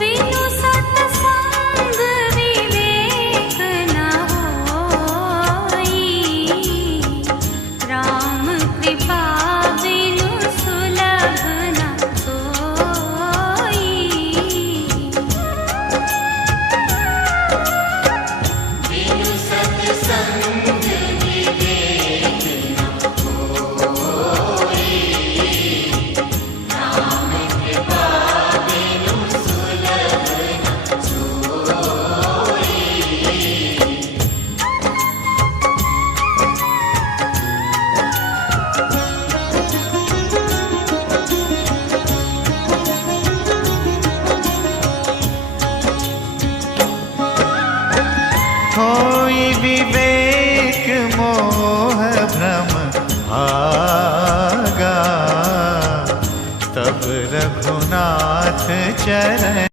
बिनु सत्संग विवेक न होई, राम कृपा बिनु सुलभ न सोई। बिनु सत्संग विवेक न होई, राम कृपा बिनु सुलभ न सोई। होई विवेक मोह भ्रम भागा, तब रघुनाथ चरण